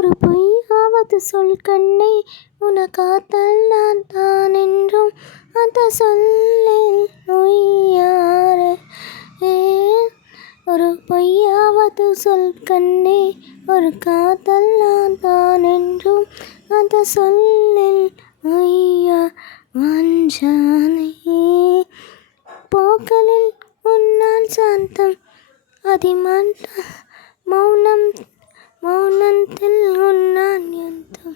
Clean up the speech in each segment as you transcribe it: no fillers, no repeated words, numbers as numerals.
ஒரு பொய்யாவது சொல் கண்ணே, உனக்காத்தல் நான் தான் என்றும் அந்த சொல்லில் பொய்யாரே. ஒரு பொய்யாவது சொல் கண்ணே, ஒரு காதல் நான் தான் என்றும் அந்த சொல்லில் பொய்யா வஞ்சானே. போக்களில் உன்னால் சாந்தம் அதிமந்த மௌனத்தில் உன்னான் யந்தம்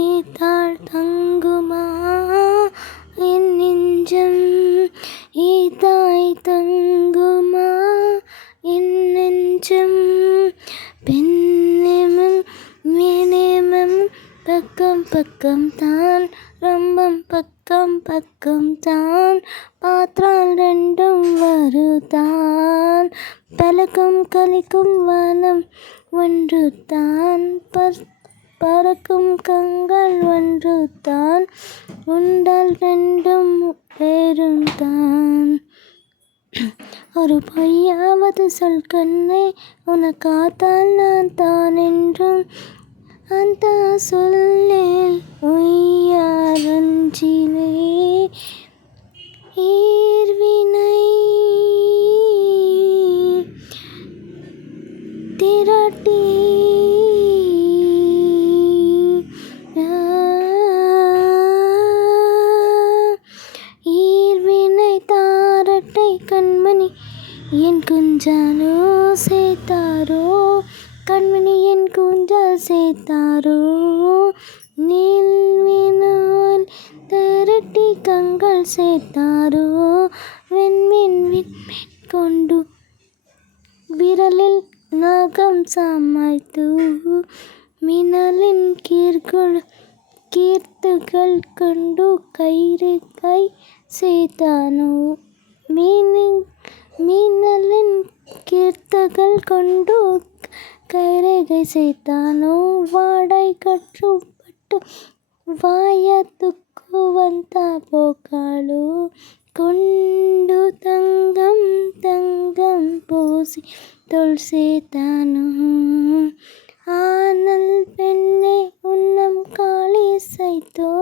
ஈத்தாள் தங்குமா என் நெஞ்சம், ஈத்தாய் தங்குமா என் நெஞ்சம். பெண்ணேமம் மேனேமம் பக்கம் பக்கம் தான், ரொம்பம் பக்கம் பக்கம் தான், பாத்ரால் ரெண்டும் வருதான். பழக்கம் கலிக்கும் வனம் ஒன்று தான், பறக்கும் கண்கள் ஒன்று தான், உண்டால் ரெண்டும் வேறும் தான். ஒரு பொய்யாவது சொல் கண்ணே, உனக்காத்தால் நான் தான் என்றும் அந்த சொல்லில் பொய்யாரஞ்சிலே. ஈர்வினை திரட்டி ஈர்வினை தாரட்டை கண்மணி என் குஞ்சாலோ சேர்த்தாரோ, கண்மணி என் குஞ்சால் சேர்த்தாரோ. நீள்வினால் திரட்டி கண்கள் சேர்த்தாரோ, வெண்மீன் விண்மீன் கொண்டு விரலில் நகம் சமைத்து, மின்னலின் கீர்த்துகள் கொண்டு கயிறு கை சேர்த்தானோ. மின்னலின் கீர்த்துகள் கொண்டு கைரேகை சேர்த்தானோ. வாடை கற்றுப்பட்டு வாயத்துக்கு வந்த போக்காளோ, கொண்டு தங்கம் தங்கம் பூசி தோல் சேர்த்தானோ. ஆனால் பெண்ணே உன்னம் காளி சைத்தோ,